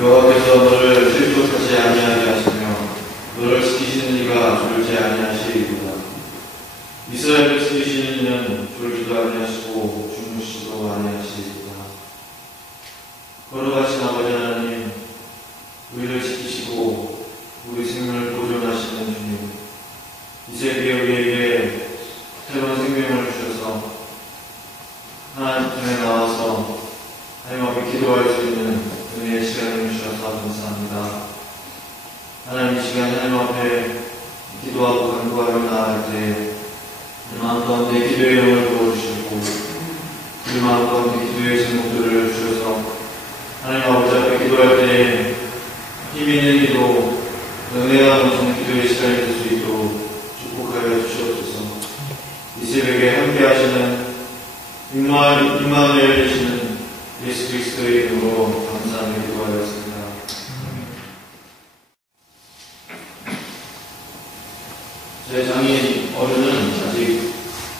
여호와께서 너를 실족하지 아니하게 하시며 너를 지키시는 이가 졸지 아니하시리로다. 이스라엘을 지키시는 이는 졸지도 아니하시고 주무시지도 아니하시리로다. 거룩하신 아버지 하나님, 우리를 지키시고 우리 생명을 보존하시는 주님, 이제 우리에게 새로운 생명을 주셔서 하나님 앞에 나와서 하나님 앞에 기도할 수 있는 은혜의 시간을 주셔서 감사합니다. 하나님, 이 시간 하나님 앞에 기도하고 간구하며 나아갈 때 우리 마음 가운데 기도의 영을 부어주시고 우리 마음 가운데 기도의 제목들을 주셔서 하나님 아버지 앞에 기도할 때 힘 있는 기도, 은혜가 넘치는 기도의 시간이 될 수 있도록 축복하여 주시옵소서. 이 새벽에 함께 하시는 임마누엘 되시는 예수 그리스도의 이름으로 감사하며 기도하였습니다. 제 장인 어른은 아직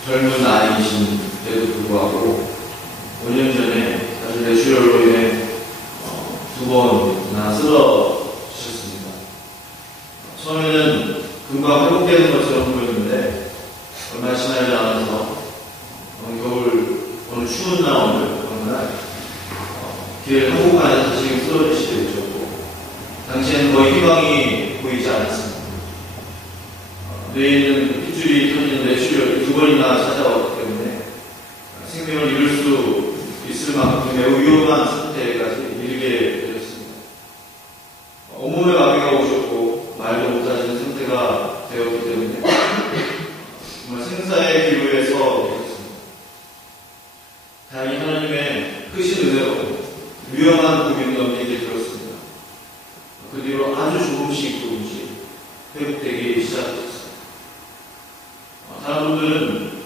젊은 나이이신데도 불구하고 5년 전에 사실 뇌출혈로 인해 2번이나 쓰러지셨습니다. 처음에는 금방 회복되는 것처럼 보였는데 얼마 지나지 않아서 겨울 어느 추운 날 어느 날 길 한복판에서 다시 쓰러지시게 되셨고 당시에는 거의 희망이 보이지 않았습니다. 뇌에 있는 핏줄이 터지는 뇌출혈이 2번이나 찾아왔기 때문에 생명을 잃을 수 있을 만큼 매우 위험한 상태까지 이르게 되었습니다. 온몸에 마비가 오셨고 말도 못하시는 상태가 되었기 때문에 정말 생사의 기로에 서 계셨습니다. 다행히 하나님의 크신 은혜로 위험한 고민 넘기게 되었습니다. 그 뒤로 아주 조금씩 회복되기 시작했습니다. 다른 분들은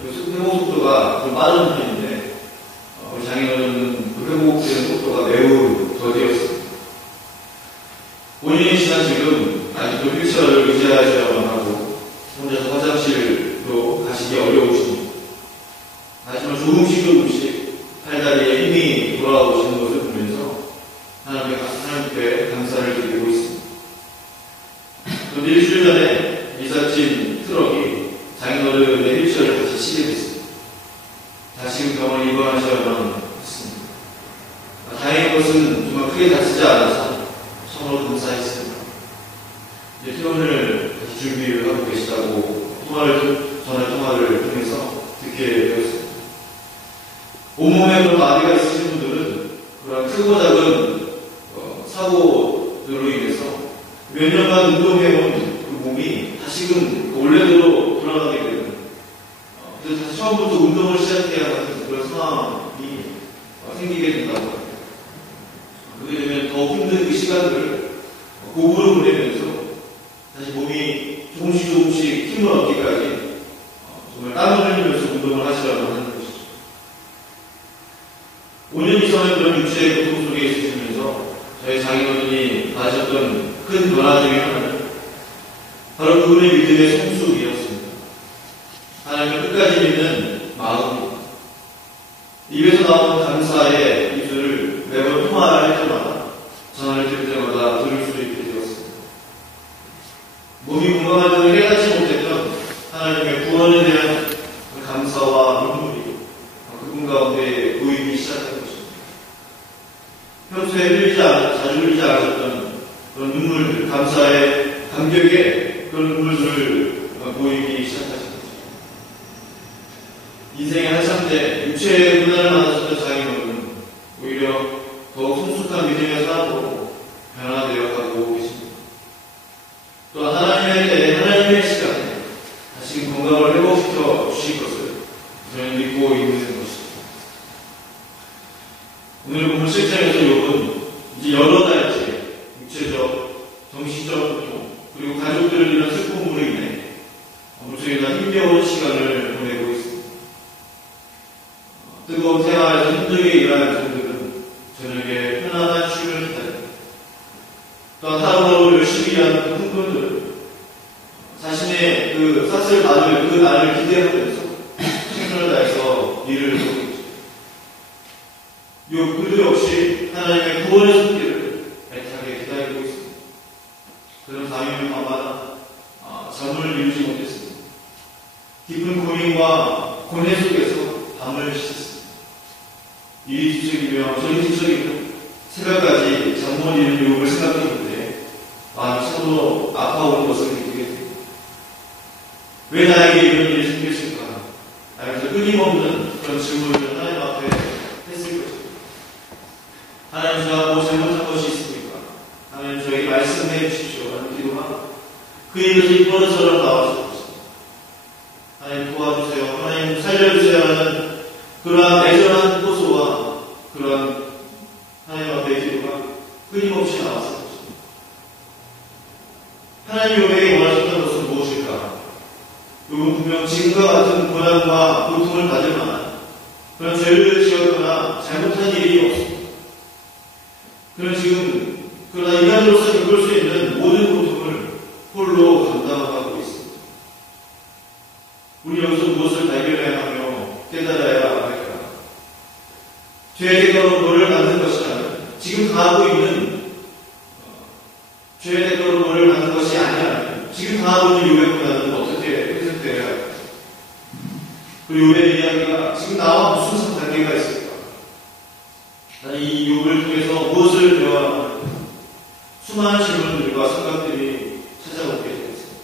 그 회복 속도가 좀 빠른 편인데 우리 장인어른은 그 회복되는 속도가 매우 더디었습니다. 본인이 지난 지금 아직도 휠체어를 의지하셔야만 하고 혼자서 화장실로 가시기 어려우십니다. 하지만 조금씩 팔다리에 힘이 돌아오시는 것을 보면서 하나님께 감사를 드리고 있습니다. 그런데 일주일 전에 이삿짐 트럭이 장인어른의 휠체어를 다시 치게 됐습니다. 다시금 병원에 입원하셔야만 했습니다. 다행인 것은 정말 크게 다치지 않아서 성으로 감사했습니다. 이제 퇴원을 다시 준비를 하고 계시다고 전화 통화를 통해서 듣게 되었습니다. 온몸에 그런 마비가 있으신 분들은 그런 크고 작은 사고들로 인해서 몇 년간 운동해온 그 몸이 다시금 원래대로 돌아가게 되는 그래서 다시 처음부터 운동을 시작해야 하는 그런 상황이 생기게 된다고 합니다. 그렇게 되면 더 힘든 그 시간들을 고부로 보내면서 다시 몸이 조금씩 힘을 얻기까지 정말 땀을 흘리면서 운동을 하시라고 하는 것이죠. 5년 이상의 그런 육체의 고통 속에 있으시면서 저희 장인어른이 가졌던 큰 변화 중에 하나는 바로 그분의 믿음의 성숙이었습니다. 하나님을 끝까지 믿는 마음입니다. 입에서 나오는 감사의 입술을 매번 통화할 때마다 전화를 들을 때마다 들을 수 있게 되었습니다. 몸이 건강하다고 깨닫지 못했던 하나님의 구원에 대한 감사와 눈물이 그분 가운데 보이기 시작한 것입니다. 평소에 자주 흘리지 않았던 그런 눈물들, 감사의 감격의 그런 눈물들을 보이기 시작하신 것입니다. 인생의 한참 때 육체의 고난을 만나셨던 장인어른은 오히려 더욱 성숙한 믿음의 사람으로 변화되어 가고 계십니다. 또 하나님의 시간에 다시 건강을 회복시켜 주실 것을 저는 믿고 있는 것입니다. 오늘 본문 7장에서 욥은 이제 여러 달째 육체적, 정신적 고통, 그리고 가족들을 위한 슬픔으로 인해 무척이나 힘겨운 시간을 보내고 있습니다. 뜨거운 태양에서 힘들게 일하는 분들은 저녁에 편안한 쉼을 기다립니다. 또한 하루하루 열심히 일하는 그 분들은 자신의 그 삭슬 받을 그 날을 기대하면서 최선을 다해서 일을 하고 있죠. 그도 역시 하나님의 구원의 손길을 애타게 그런 밤이면 밤마다 잠을 이루지 못했습니다. 깊은 고민과 고뇌 속에서 밤을 씻었습니다. 이리 뒤척이며 저리 뒤척이며 새벽까지 잠 못 이루는 유혹을 생각했는데 마음이 참으로 아파오는 것을 느끼게 됩니다. 왜 나에게 이런 일이 생겼을까? 하면서 끊임없는 그런 질문을 하나님 앞에 했을 것입니다. 하나님, 제가 뭐 잘못한 것이 있습니까? 하나님, 저에게 말씀해 주십시오. 하는 기도가 그 이것이 버릇처럼 나왔을 것입니다. 하나님, 도와주세요. 하나님, 살려주세요. 하는 그러한 애절한 호소와 그러한 하나님 앞에 기도가 끊임없이 나왔을 것입니다. 하나님 욥에게 원하셨던 것은 무엇일까? 욥은 분명 지금과 같은 고난과 고통을 받을 만한 그런 죄를 지었거나 잘못한 일이 없습니다. 그는 지금 그러나 인간으로서 겪을 수 있는 모든 고통을 홀로 감당하고 있습니다. 우리 여기서 무엇을 발견해야 하며 깨달아야 할까? 죄의 대가로 뭐를 받는 것이라면 지금 당하고 있는 죄의 대가로 뭐를 받는 것이 아니라면 지금 당하고 있는 욥의 고난은 어떻게 해석되어야 할까? 그리고 욥의 이야기가 지금 나와 무슨 관계가 있을까? 나는 이 욥을 통해서 무엇을 배워야 하는가? 수많은 질문들과 생각들이 찾아오게 되었습니다.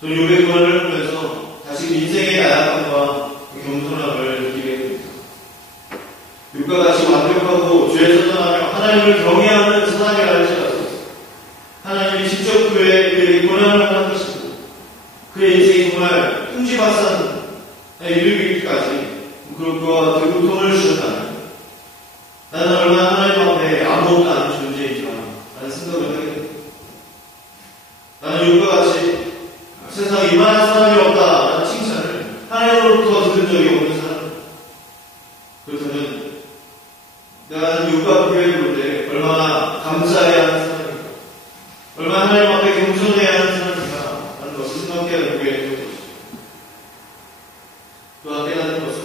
저는 욥의 고난을 보면서 다시 인생의 나약함과 겸손함을 느끼게 됩니다. 욥과 같이 완벽하고 죄에서 떠나며 하나님을 경외하는 사람이라 할지라도 하나님이 직접 그에게 고난을 하는 것이고 그의 인생이 정말 풍지박산에 이르기까지 그와 같은 고통을 주셨다면 나는 얼마나 하나님 앞에 아무것도 아닌 존재인가 라는 생각을 하게 됩니다. 나는 욥과 같이 세상에 이만한 사람이 없다라는 칭찬을 하나님으로부터 들은 적이 없는 사람. 그렇다면 내가 욥과 비교해볼 때 얼마나 감사해야 하는 사람인가, 얼마나 하나님 앞에 겸손해야 하는 사람인가 하는 것을 생각해야 보게 되는 것입니다. 또한 깨닫는 것은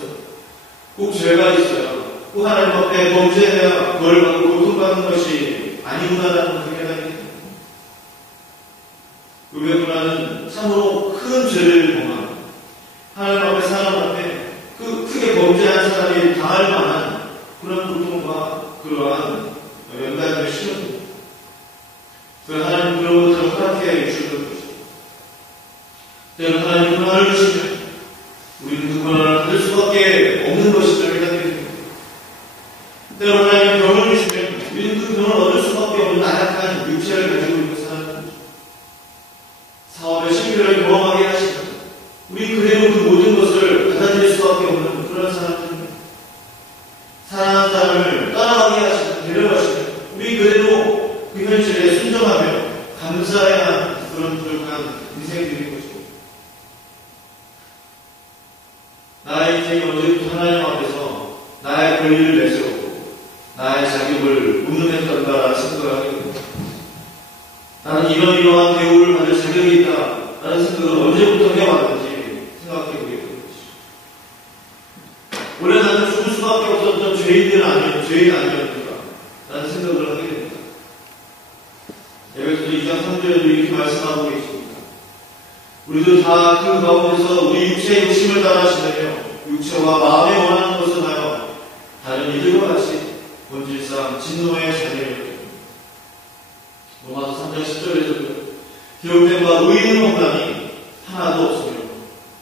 꼭 죄가 있어야 꼭 하나님 앞에 범죄해야 벌 받고 고통받는 것이 아니구나라는 것을 깨닫게 됩니다. 욥의 고난은 참으로 큰 죄를 범한 하나님 앞에 사람 앞에 크게 범죄한 사람이 당할 만한 그런 고통과 그러한 연단을 싫어합니다. 그래서 하나님 그런 것을 허락해 주는 것입니다. 때로는 하나님 고난을 주시면 우리는 그 고난을 받을 수밖에 없는 것임을 깨닫게 됩니다. 때로는 하나님 병을 주시면 우리는 그 병을 얻을 수밖에 없는 나약한 육체를 가지고 있는 사람입니다. 사업의 실패를 경험하게 하시면 우리 그대로 그 모든 것을 받아들일 수밖에 없는 그런 사람들입니다. 사랑하는 사람을 떠나가게 하시고 데려가시면 우리 그대로 그 현실에 순종하며 감사해야 하는 그런 부족한 인생들인 것입니다. 나의 인생이 언제부터 하나님 앞에서 나의 권리를 내세우고 나의 자격을 운운했던가라는 생각을 하게 됩니다. 나는 이러한 대우를 받을 자격이 있다라는 생각을 언제부터 해왔는지 생각해보게 되는 것이죠. 원래 나는 죽을 수밖에 없었던 죄인 아니었는가 라는 생각을 하게 됩니다. 에베소서 2장 3절에도 이렇게 말씀하고 계십니다. 우리도 다 그 가운데서 우리 육체의 욕심을 따라하시며 육체와 마음에 원하는 것을 하여 다른 이들과 같이 본질상 진노의 자녀였습니다. 로마서 3장 10절에서도 기록된 바 의인은 없나니 하나도 없으며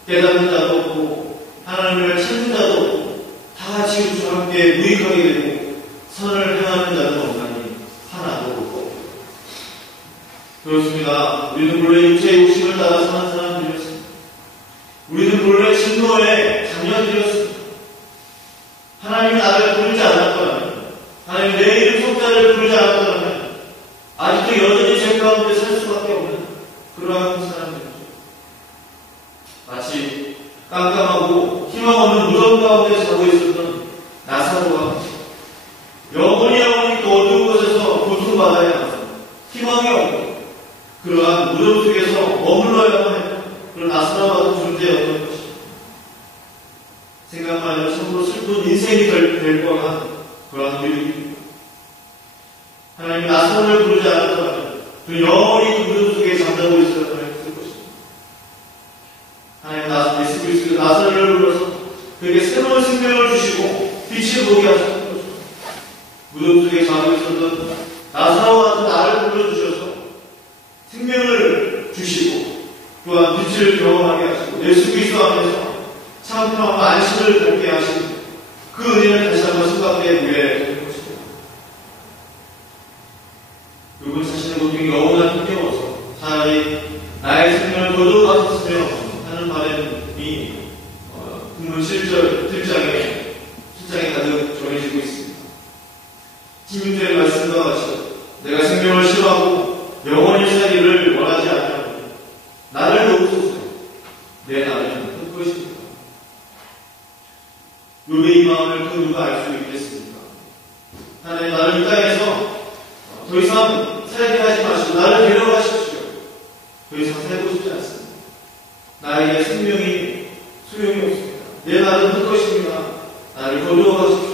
깨닫는 자도 없고 하나님을 찾는 자도 없고 다 지금처럼 함께 무익하게 되고 선을 행하는 자는 없나니 하나도 없고. 그렇습니다. 우리는 본래 육체의 욕심을 따라 사는 사람들이었습니다. 우리는 본래 진노의 자녀들이었습니다. 하나님이 나를 부르지 않았더라면, 하나님이 내 이름 속자를 부르지 않았더라면 아직도 여전히 죄 가운데 살 수밖에 없는 그러한 사람들이죠. 마치 깜깜하고 희망 없는 무덤 가운데 자고 있었던 나사로와 영원히 또 어두운 곳에서 고통받아야 하는 희망이 없고 그러한 무덤 속에서 머물러야만 했던 그런 나사로와 같은 존재였던 것입니다. 생각만 해도 참으로 슬픈 인생이 될 뻔한 그러한 일입니다. 하나님이 나사로를 부르지 않았더라면 영원히 그 무덤 속에 잠자고 있어야 했을 것입니다. 하나님 예수 그리스도 나사로를 불러서 그에게 새로운 생명을 주시고 빛을 보게 하셨던 것입니다. 무덤 속에 잠자고 있었던 나사로와 같은 나를 불러주셔서 생명을 주시고 또한 빛을 경험하게 하시고 예수 그리스도 안에서 참평과 안식을 갖게 하신 그 은혜를 다시 한번 생각해 보게 되는 것입니다. 그분 자신의 고통이 너무나 힘겨워서 차라리 나의 생명을 거둬가셨으며 하는 바람이 본문 7장에 가득 전해지고 있습니다. 16절의 말씀과 같이 내가 생명을 싫어하고 영원히 살기를 원하지 않냐고 나를 놓으소서 내 나는 할 것입니다. 욥의 이 마음을 그 누가 알 수 있겠습니까? 하나님 나를 이 땅에서 더 이상 살게 하지 마시고 나를 데려가십시오. 더 이상 살고 싶지 않습니다. 나에게 생명이 소용이 없습니다. 내 나는 할 것입니다. 나를 거두어 가십시오.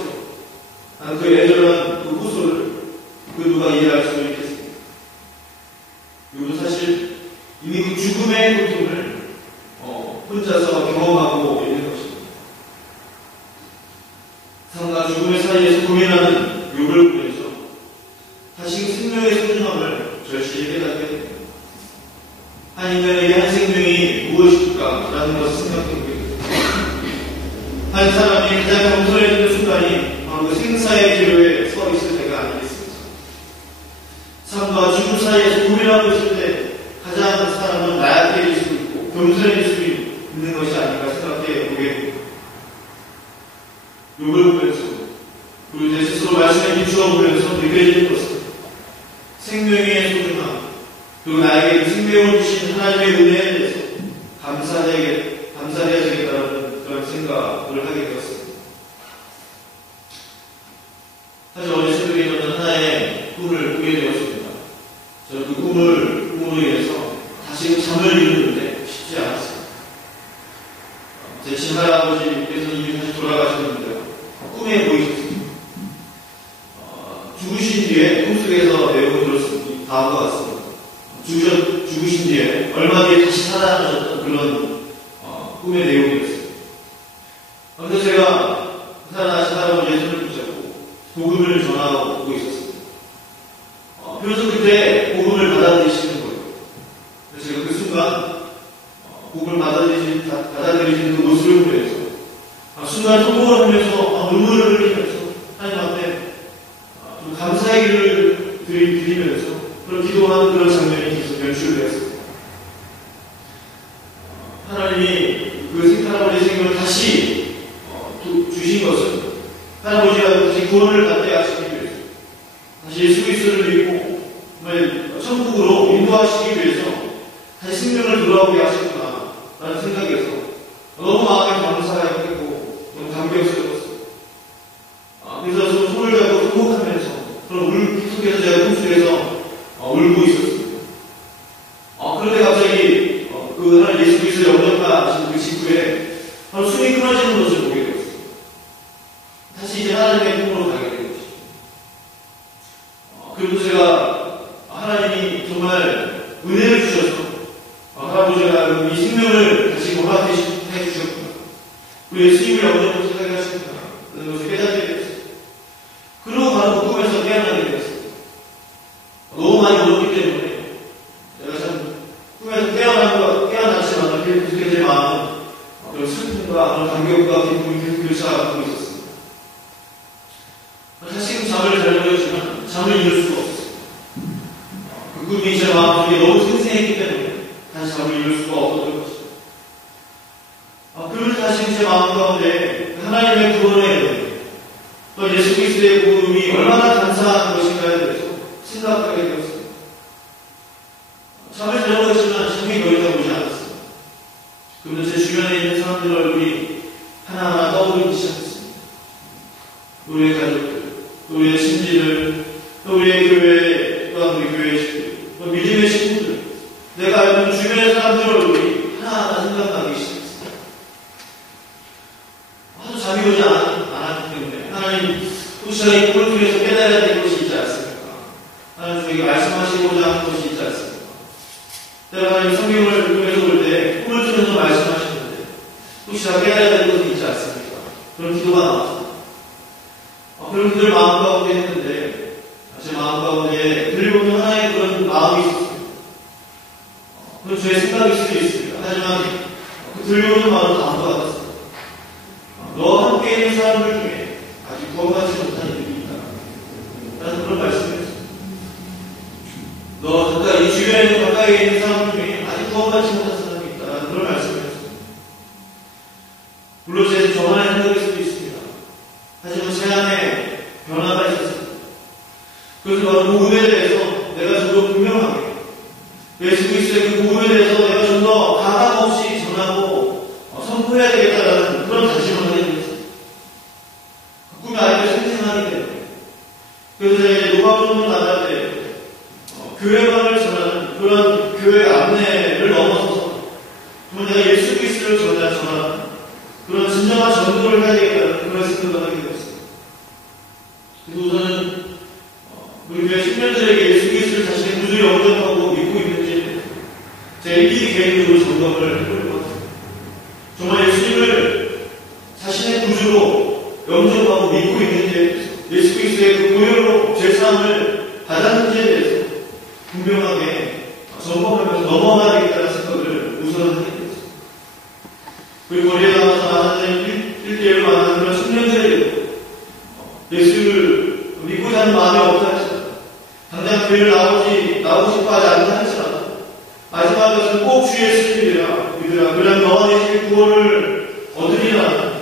그 애절한 그 호소를 그 누가 이해할 수 있겠습니까? 이것도 사실 이미 그 죽음의 고통을 혼자서 경험하고 있는 것입니다. 삶과 죽음의 사이에서 고민하는 욥을 보면서 다시 생명의 소중함을 절실히 깨닫게 됩니다. 한 인간에게 한 생명이 무엇일까? 라는 것을 생각해보게 됩니다. 한 사람이 가장 겸손해지는 순간이 바로 그 생사의 기로에 서 있을 때가 아니겠습니까? 삶과 죽음 사이에서 고민하고 있을 때 가장 사람은 나약해질 수 있고 겸손해질 수 있는 것이 아닌가 생각해 보게 됩니다. 욥을 보면서 그리고 제 스스로 말씀에 비추어 보면서 느껴지는 것은 생명의 소중함 그리고 나에게 그 생명을 주신 하나님의 은혜에 대해서 감사해야 되겠다는 그런 생각을 하게 되었습니다. 사실 어제 새벽에 저는 하나의 꿈을 꾸게 되었습니다. 저는 그 꿈으로 인해서 다시 잠을 이루는데 쉽지 않았어요. 제 친할아버지께서 이미 다시 돌아가셨는데요. 꿈에 보이셨습니다. 죽으신 뒤에 꿈속에서 내용을 들었습니다. 다음과 같습니다. 죽으신 뒤에 얼마 뒤에 다시 살아나셨던 그런 꿈의 내용이었습니다. 그런데 제가 살아나신 할아버지의 손을 붙잡고 복음을 전하고 있었습니다. 그래서 그때 복음을 받아들이시는 거예요. 그래서 제가 그 순간 복음을 받아들이시는 그 모습을 보면서 순간 통곡을 하면서 눈물을 흘리면서 하나님 앞에 좀 감사의 기도를 드리면서 그런 기도하는 그런 장면이 계속 연출되었습니다. 하나님이 그 할아버지의 생명을 다시 주신 것은 할아버지가 다시 구원을 받게 하시기 위해서 다시 예수 그리스도를 믿고 정말 천국으로 인도하시기 위해서 다시 생명을 돌아오게 하셨구나 라는 생각에서 너무 마음에 감사했고 너무 감격스러웠어요. 그래서 저는 손을 잡고 통곡하면서 그런 계속해서 제가 꿈속에서 울고 있었습니다. 그런데 갑자기 그 하나님 예수 그리스도 영접하신 그 직후에 바로 숨이 끊어지는 것을 보게 되었습니다. 다시 이제 하나님의 꿈으로 가게 된 것입니다. 그리고 제가 하나님이 정말 은혜를 주셔서 할아버지가 이 생명을 다시 허락해 주셨구나. 그리고 예수님을 영접을 생각하게 하셨구나. 라는 것을 깨닫게 되었습니다. 그리고 바로 그 꿈에서 깨어나게 되었습니다. 너무 많이 울었기 때문에 내가 참 꿈에서 깨어났지만 계속 제 마음은 그런 슬픔과 그런 감격과 기쁨이 계속 교차하고 있었습니다. 다시금 잠을 자려고 했지만 잠을 이룰 수가 없었습니다. 그 꿈이 제 마음속에 너무 생생했기 때문에 다시 잠을 이룰 수가 없었던 것입니다. 그러면서 다시 제 마음 가운데 하나님의 구원의 은혜 또 예수 그리스도의 복음이 얼마나 감사한 것인가에 대해서 생각하게 되었습니다. 잠을 자려고 했지만 잠이 더 이상 오지 않았습니다. 그런데 제 주변에 있는 사람들 얼굴이 하나하나 떠오르기 시작했습니다. 우리의 가족들, 우리의 친지들, 또 우리의 교회, 또한 우리 교회의 식구들, 또 믿음의 식구들, 내가 알고 있는 주변의 사람들 얼굴이 하나하나 생각나기 시작했습니다. 아주 잠이 오지 않았기 때문에 하나님 혹시 이 꿈을 통해서 깨달아야 될 것이 있지 않습니까? 하나님 저에게 말씀하시고자 하는 것이 있지 않습니까? 때로 하나님 성경을 통해서 볼 때 꿈을 통해서 말씀하시는데 혹시 다 깨달아야 될 것이 있지 않습니까? 그런 기도가 나왔습니다. 그런 기도를 마음 가운데 했는데 제 마음 가운데 들려오는 하나의 그런 마음이 있었습니다. 그건 제 생각일 수도 있습니다. 하지만 그 들려오는 마음은 다음과 같았습니다. 너와 함께 있는 사람들 중에 아직 구원받지 못한 이들이 있다. 라는 그런 말씀이었습니다. 너 가까이, 주변에 가까이 있는 사람 중에 아직 구원받지 못한 사람이 있다. 라는 그런 말씀이었습니다. 물론 제 저만의 생각일 수도 있습니다. 하지만 제 안에 변화가 있었습니다. 그래서 바로 복음에 대해서 내가 좀 더 분명하게 예수 그리스도의 그 복음에 대해서 내가 좀 더 가감없이 전하고 선포해야 되겠다라는 그런 다짐을 하게 되었습니다. 그 꿈이 아직도 생생하기 때문에 그래서 제가 이제 노바분을 만날 때 교회만을 전하는 그런 교회 안내를 넘어서서 정말 내가 예수 그리스도를 전하는 그런 진정한 전도를 해야 되겠다는 그런 생각을 하게 되었습니다. 그래서 우선은 우리 교회 청년들에게 예수 그리스도를 자신의 구주로 영접하고 믿고 있는지 제 일일이 개인적으로 점검을 해보려고 합니다. 정말 예수님을 자신의 구주로 영접하고 믿고 있는지 예수 그리스도의 그 보혈로 죄사함을 받았는지에 대해서 분명하게 점검하면서 넘어가야 되겠다는 생각을 우선 하게 되었습니다. 그리고 거리에 나가서 만나는 일대일로 만나는 그런 청년들에게도 예수를 믿고 사는 마음이 없다 할지라도 당장 교회를 나오고 싶어 하지 않는다 할지라도 마지막에서는 꼭 주 예수님이라 믿으라. 그러면 너와 내 집의 구원을 얻으리라.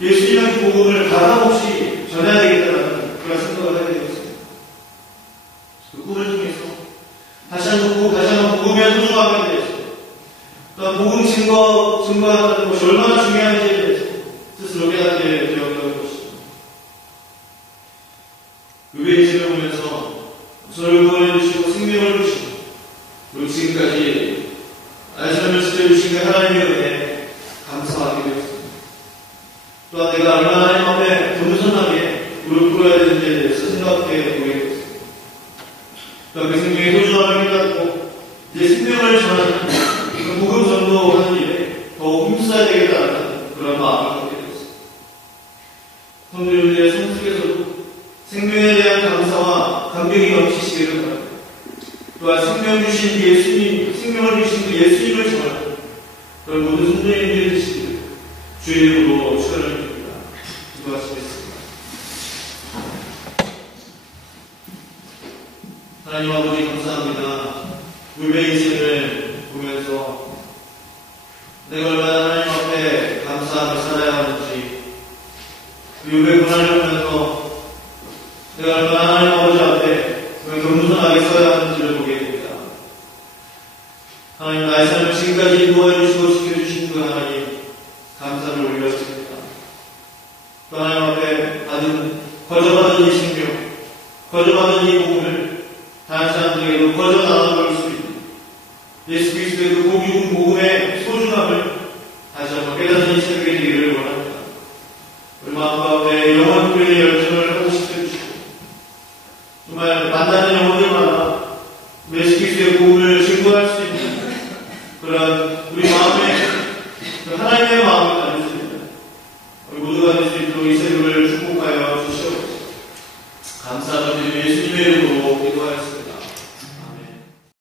예수님의 복음을 가감없이 전해야 되겠다는 그런 생각을 하게 되었습니다. 그 꿈을 통해서 다시 한번 복음의 소중함에 대해서 또한 복음 증거한다는 것이 얼마나 중요한지에 대해서 스스로 깨닫게 되었던 것입니다. 의외의 집에 오면서 저를 구원해 주시고 생명을 주시고 그리고 지금까지 나의 삶을 지켜주신 그 하나님의 은혜에 감사하게 되었습니다. 또한 내가 얼마나 하나님 앞에 겸손하게 무릎 꿇어야 되는지에 대해서 생각해 보게 되었습니다. 또한 그 생명의 소중함을 깨닫고 이제 생명을 전하는 그 복음 전도하는 일에 더 힘써야 되겠다는 그런 마음을 갖게 되었습니다. 성도님들의 삶 속에서도 생명에 대한 감사와 감격이 넘치시기를 바랍니다. 또한 생명 주신 예수님, 생명을 주신 그 예수님을 전하는 그런 모든 성도님들이 되시기를 주의 이름으로 축원을 드립니다. 기도하시겠습니다. 하나님 아버지 감사합니다. 우리의 인생을 보면서 내가 얼마나 하나님 앞에 감사하며 살아야 하는지 우리의 고난을 보면서 내가 얼마나 하나님 아버지 앞에 겸손하게 서야 하는지를 보게 됩니다. 하나님 나의 삶을 지금까지 인도해 주시고 지켜주신 그 하나님 감사를 올렸습니다. 또 하나님 앞에 거저받은 이 생명, 거저받은 이 복음을 다른 사람들에게도 거저 나눠줄 수 있는 예수 그리스도의 그 복음의 소중함을 다시 한번 깨닫는 이 새벽이 되기를 원합니다. 우리 마음 가운데 영원교회의 열정을 하고 시켜주시고 정말 만나는 영혼들마다 예수 그리스도의 복음을 증거할 수 있는 그런 우리 마음에 하나님의 마음을 가질 수 있는 우리 모두가 될 수 있도록 이 새벽을 축복하여 주시옵소서. 감사드리며 예수님의 이름으로